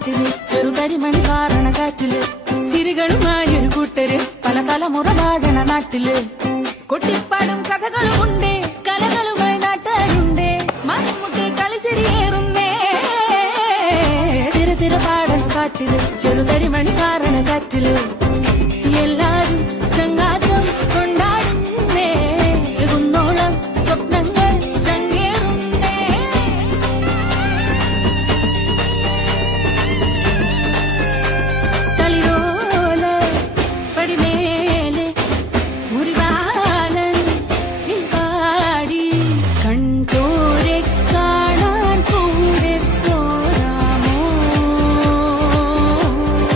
പാട്ടില് ചെറുതരിമണി കാരണ കാറ്റില് ചിരികളുമായൊരു കൂട്ടര് പല തലമുറ പാടണ നാട്ടില് കൊട്ടിപ്പാടും കഥകളുമുണ്ടേ കലകളുമായി നാട്ടുകാരുണ്ടേ മണിമുട്ടി കളിച്ചിരിയേറുന്നേ തിര തിര പാടൻ കാട്ടില് ചെറുതരിമണി കാരണ